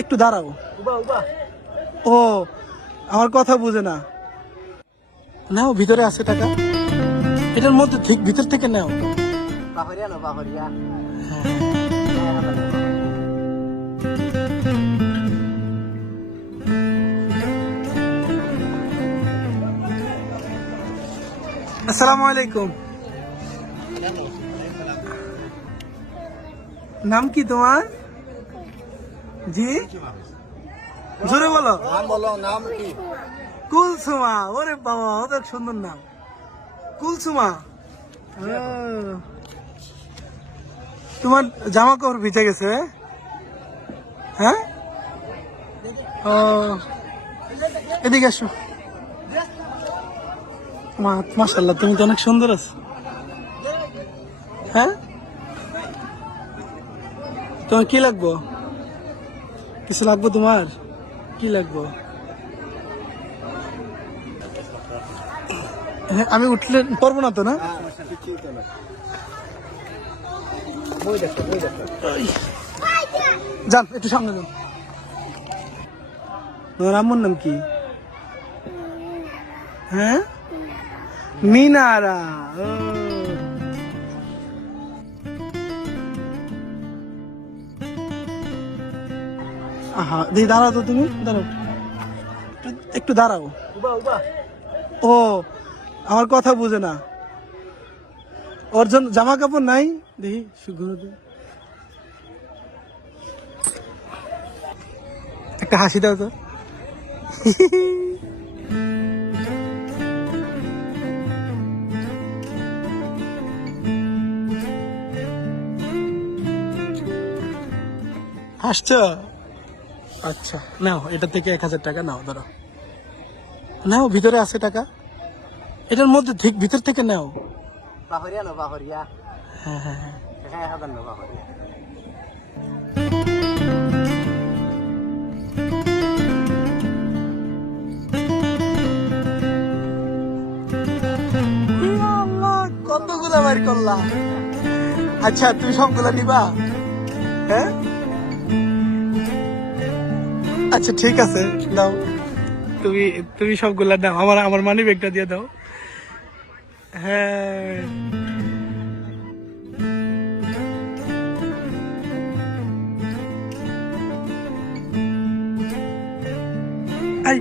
একটু দাঁড়াও। ও আমার কথা বুঝে না। নাও, ভিতরে আছে টাকা, এটার মধ্যে ঠিক ভিতর থেকে নাও। আসসালামু আলাইকুম। নাম কি তোমার? জি, জোরে বলো। নাম বলো, নাম কি? কুলসুমা। ওরে বাবা, অনেক সুন্দর নাম, কুলসুমা। ও, তোমার জামা কাপড় ভিজে গেছে? হ্যাঁ, ও এদিকে আসো। মাশাআল্লাহ, তুমি তো অনেক সুন্দর আছো। হ্যাঁ, তোমার কি লাগবো? কিছু লাগবো তোমার? কি লাগবো? হ্যাঁ, আমি উঠলে পারবো না তো, না? যান, একটু সামনে যান। তোমার আম্মুর নাম কি? হ্যাঁ, মিনারা। ও, আহা, দি দাঁড়াও তো, তুমি দাঁড়াও, একটু দাঁড়াও। ও আমার কথা বুঝে না। ওর জন্য জামা কাপড় নাই, দেখি সুঘুরো দি। একটা হাসি দাও তো। হাসছো? আচ্ছা, নাও, এটা থেকে 1000 টাকা নাও, ধরো। নাও, ভিতরে আছে টাকা, এটার মধ্যে ঠিক ভিতর থেকে নাও। হ্যাঁ হ্যাঁ হ্যাঁ। ইয়া আল্লাহ, কতগুলা বাইর করলা। আচ্ছা, তুমি সবগুলা নিবা? হ্যাঁ, আচ্ছা ঠিক আছে, দাও। তুমি তুমি সবগুলা দাও, আমার মানি ব্যাগটা দিয়ে দাও। হ্যাঁ, আই